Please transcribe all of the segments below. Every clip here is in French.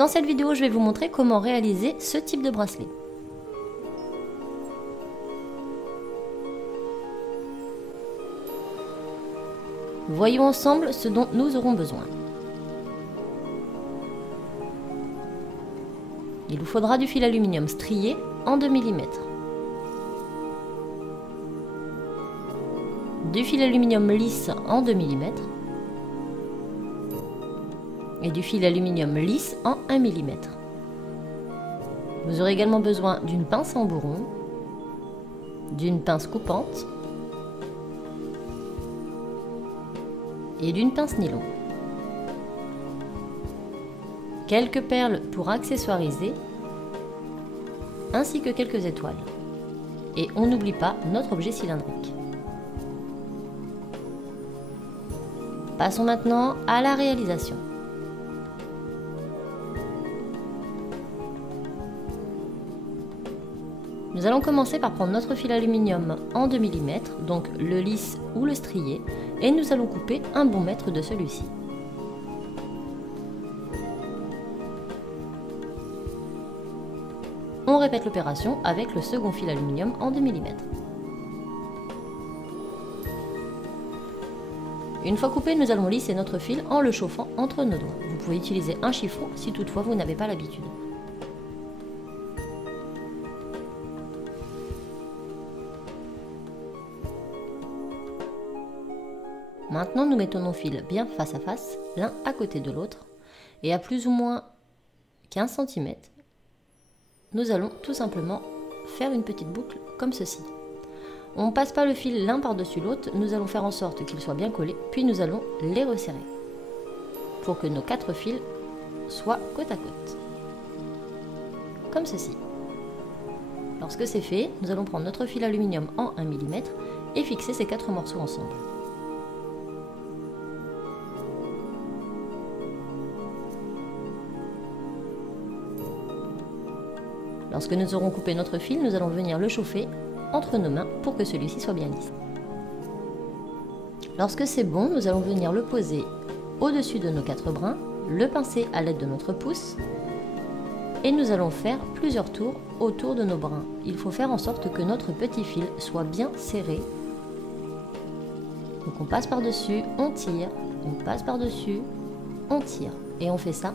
dans cette vidéo, je vais vous montrer comment réaliser ce type de bracelet. Voyons ensemble ce dont nous aurons besoin. Il vous faudra du fil aluminium strié en 2 mm, du fil aluminium lisse en 2 mm et du fil aluminium lisse en 1 mm. Vous aurez également besoin d'une pince en bourron, d'une pince coupante et d'une pince nylon. Quelques perles pour accessoiriser, ainsi que quelques étoiles. Et on n'oublie pas notre objet cylindrique. Passons maintenant à la réalisation. Nous allons commencer par prendre notre fil aluminium en 2 mm, donc le lisse ou le strié, et nous allons couper un bon mètre de celui-ci. On répète l'opération avec le second fil aluminium en 2 mm. Une fois coupé, nous allons lisser notre fil en le chauffant entre nos doigts. Vous pouvez utiliser un chiffon si toutefois vous n'avez pas l'habitude. Maintenant, nous mettons nos fils bien face à face, l'un à côté de l'autre, et à plus ou moins 15 cm, nous allons tout simplement faire une petite boucle comme ceci. On ne passe pas le fil l'un par-dessus l'autre, nous allons faire en sorte qu'ils soient bien collés, puis nous allons les resserrer pour que nos 4 fils soient côte à côte, comme ceci. Lorsque c'est fait, nous allons prendre notre fil aluminium en 1 mm et fixer ces 4 morceaux ensemble. Lorsque nous aurons coupé notre fil, nous allons venir le chauffer entre nos mains pour que celui-ci soit bien lisse. Lorsque c'est bon, nous allons venir le poser au-dessus de nos 4 brins, le pincer à l'aide de notre pouce et nous allons faire plusieurs tours autour de nos brins. Il faut faire en sorte que notre petit fil soit bien serré. Donc on passe par-dessus, on tire, on passe par-dessus, on tire et on fait ça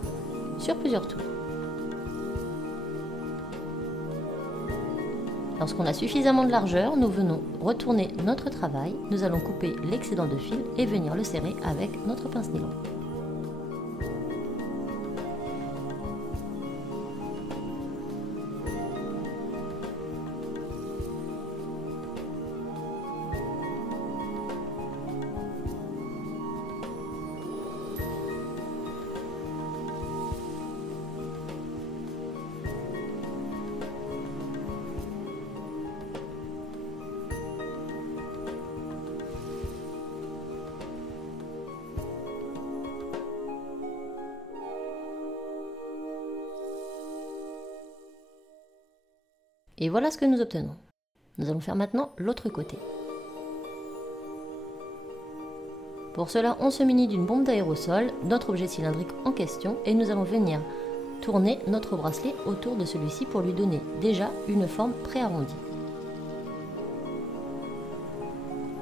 sur plusieurs tours. Lorsqu'on a suffisamment de largeur, nous venons retourner notre travail, nous allons couper l'excédent de fil et venir le serrer avec notre pince nylon. Et voilà ce que nous obtenons. Nous allons faire maintenant l'autre côté. Pour cela, on se munit d'une bombe d'aérosol, notre objet cylindrique en question, et nous allons venir tourner notre bracelet autour de celui-ci pour lui donner déjà une forme pré-arrondie.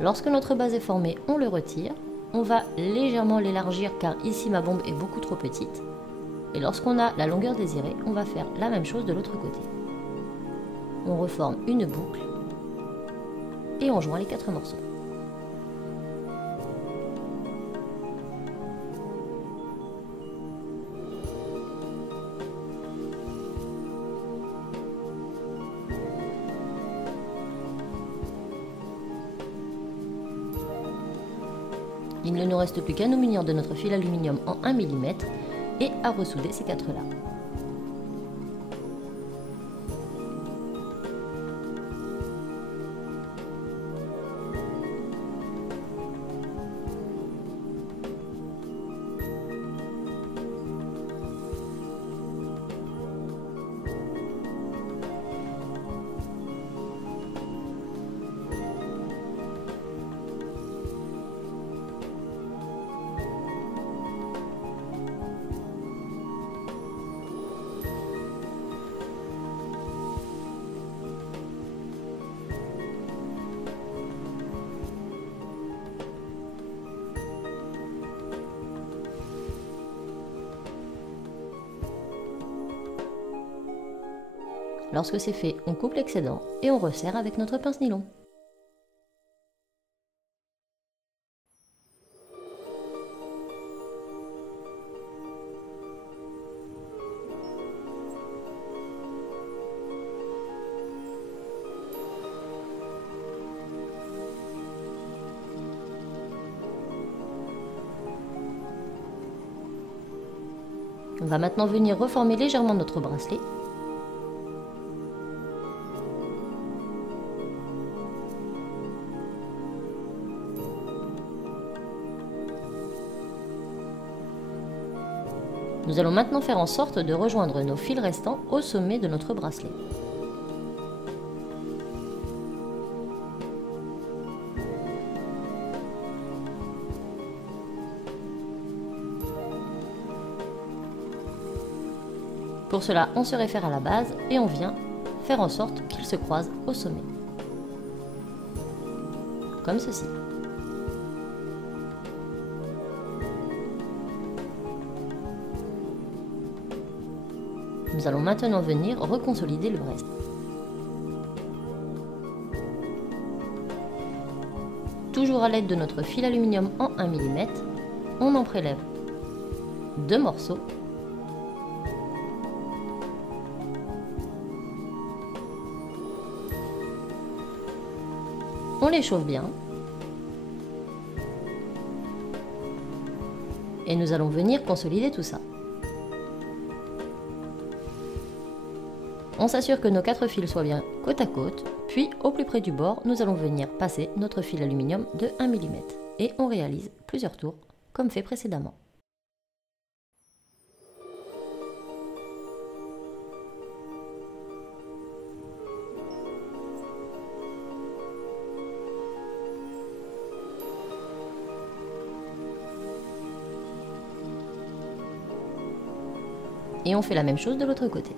Lorsque notre base est formée, on le retire. On va légèrement l'élargir car ici ma bombe est beaucoup trop petite. Et lorsqu'on a la longueur désirée, on va faire la même chose de l'autre côté. On reforme une boucle et on joint les 4 morceaux. Il ne nous reste plus qu'à nous munir de notre fil aluminium en 1 mm et à ressouder ces 4 là. Lorsque c'est fait, on coupe l'excédent et on resserre avec notre pince nylon. On va maintenant venir reformer légèrement notre bracelet. Nous allons maintenant faire en sorte de rejoindre nos fils restants au sommet de notre bracelet. Pour cela, on se réfère à la base et on vient faire en sorte qu'ils se croisent au sommet. Comme ceci. Nous allons maintenant venir reconsolider le reste. Toujours à l'aide de notre fil aluminium en 1 mm, on en prélève 2 morceaux. On les chauffe bien. Et nous allons venir consolider tout ça. On s'assure que nos 4 fils soient bien côte à côte, puis au plus près du bord, nous allons venir passer notre fil aluminium de 1 mm. Et on réalise plusieurs tours, comme fait précédemment. Et on fait la même chose de l'autre côté.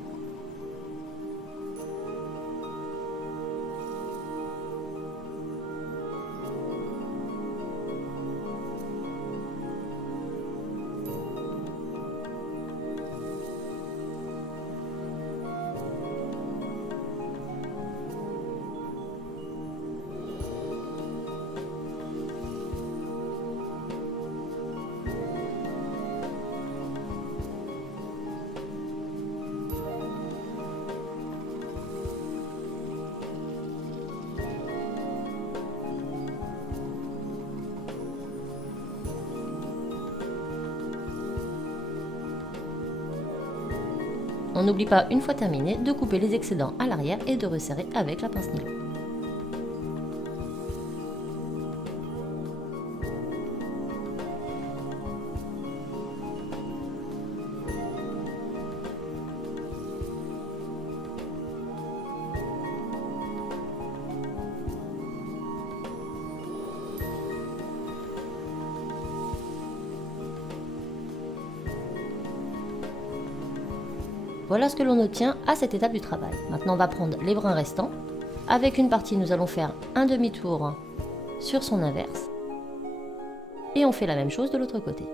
On n'oublie pas, une fois terminé, de couper les excédents à l'arrière et de resserrer avec la pince nylon. Voilà ce que l'on obtient à cette étape du travail. Maintenant, on va prendre les brins restants. Avec une partie, nous allons faire un demi-tour sur son inverse. Et on fait la même chose de l'autre côté.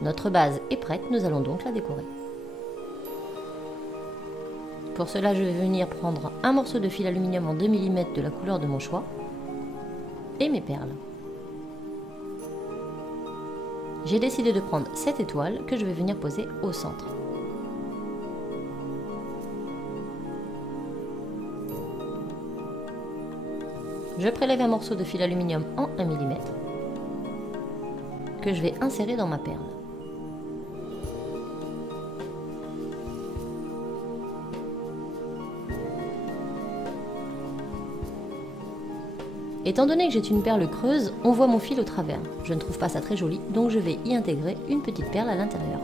Notre base est prête, nous allons donc la décorer. Pour cela, je vais venir prendre un morceau de fil aluminium en 2 mm de la couleur de mon choix et mes perles. J'ai décidé de prendre cette étoile que je vais venir poser au centre. Je prélève un morceau de fil aluminium en 1 mm que je vais insérer dans ma perle. Étant donné que j'ai une perle creuse, on voit mon fil au travers. Je ne trouve pas ça très joli, donc je vais y intégrer une petite perle à l'intérieur.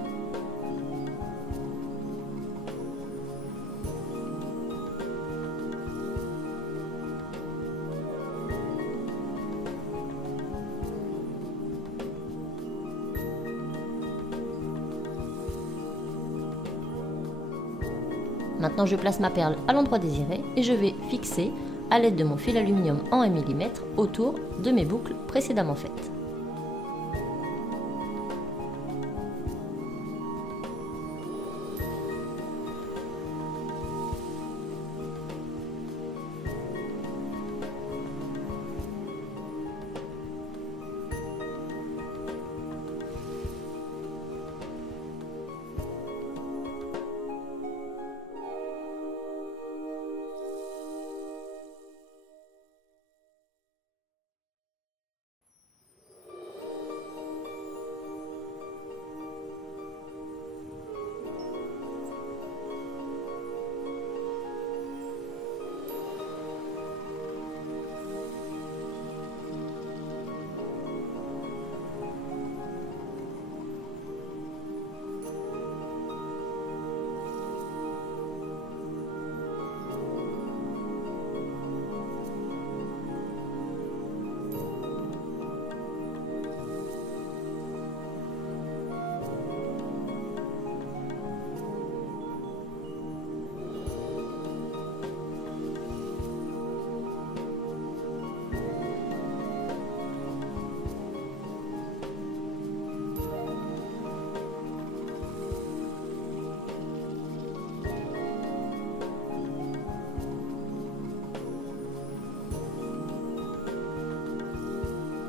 Maintenant, je place ma perle à l'endroit désiré et je vais fixer à l'aide de mon fil aluminium en 1 mm autour de mes boucles précédemment faites.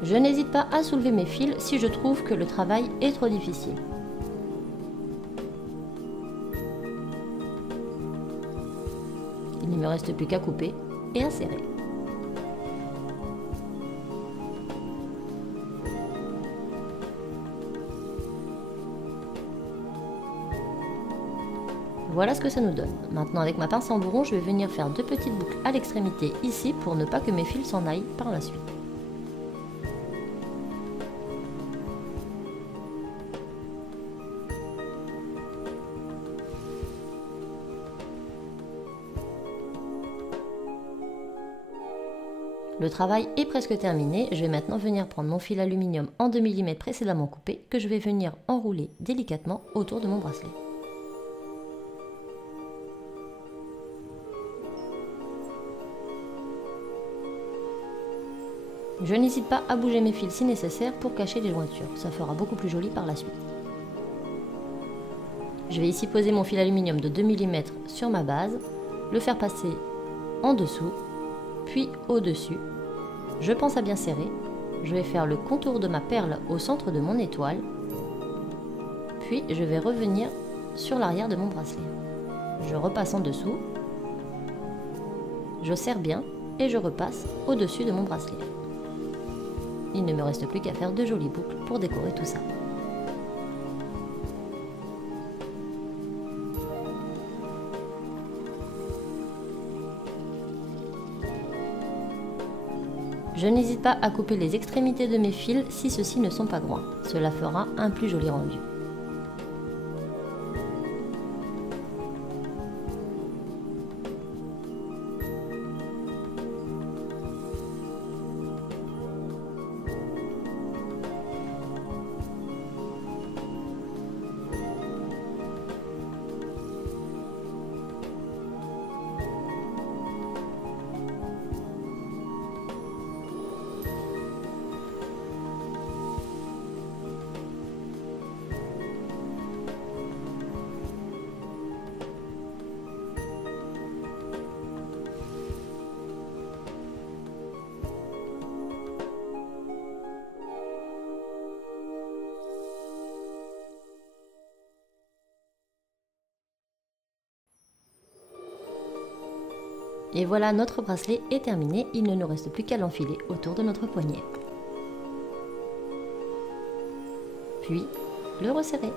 Je n'hésite pas à soulever mes fils si je trouve que le travail est trop difficile. Il ne me reste plus qu'à couper et à serrer. Voilà ce que ça nous donne. Maintenant avec ma pince en bourron, je vais venir faire 2 petites boucles à l'extrémité ici pour ne pas que mes fils s'en aillent par la suite. Le travail est presque terminé, je vais maintenant venir prendre mon fil aluminium en 2 mm précédemment coupé que je vais venir enrouler délicatement autour de mon bracelet. Je n'hésite pas à bouger mes fils si nécessaire pour cacher les jointures, ça fera beaucoup plus joli par la suite. Je vais ici poser mon fil aluminium de 2 mm sur ma base, le faire passer en dessous, puis au-dessus. Je pense à bien serrer. Je vais faire le contour de ma perle au centre de mon étoile. Puis je vais revenir sur l'arrière de mon bracelet. Je repasse en dessous. Je serre bien et je repasse au-dessus de mon bracelet. Il ne me reste plus qu'à faire 2 jolies boucles pour décorer tout ça. Je n'hésite pas à couper les extrémités de mes fils si ceux-ci ne sont pas droits. Cela fera un plus joli rendu. Et voilà, notre bracelet est terminé, il ne nous reste plus qu'à l'enfiler autour de notre poignet. Puis, le resserrer.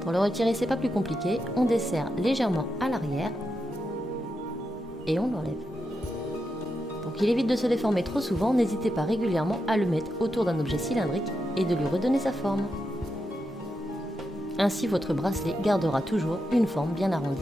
Pour le retirer, c'est pas plus compliqué, on desserre légèrement à l'arrière et on l'enlève. Pour qu'il évite de se déformer trop souvent, n'hésitez pas régulièrement à le mettre autour d'un objet cylindrique et de lui redonner sa forme. Ainsi, votre bracelet gardera toujours une forme bien arrondie.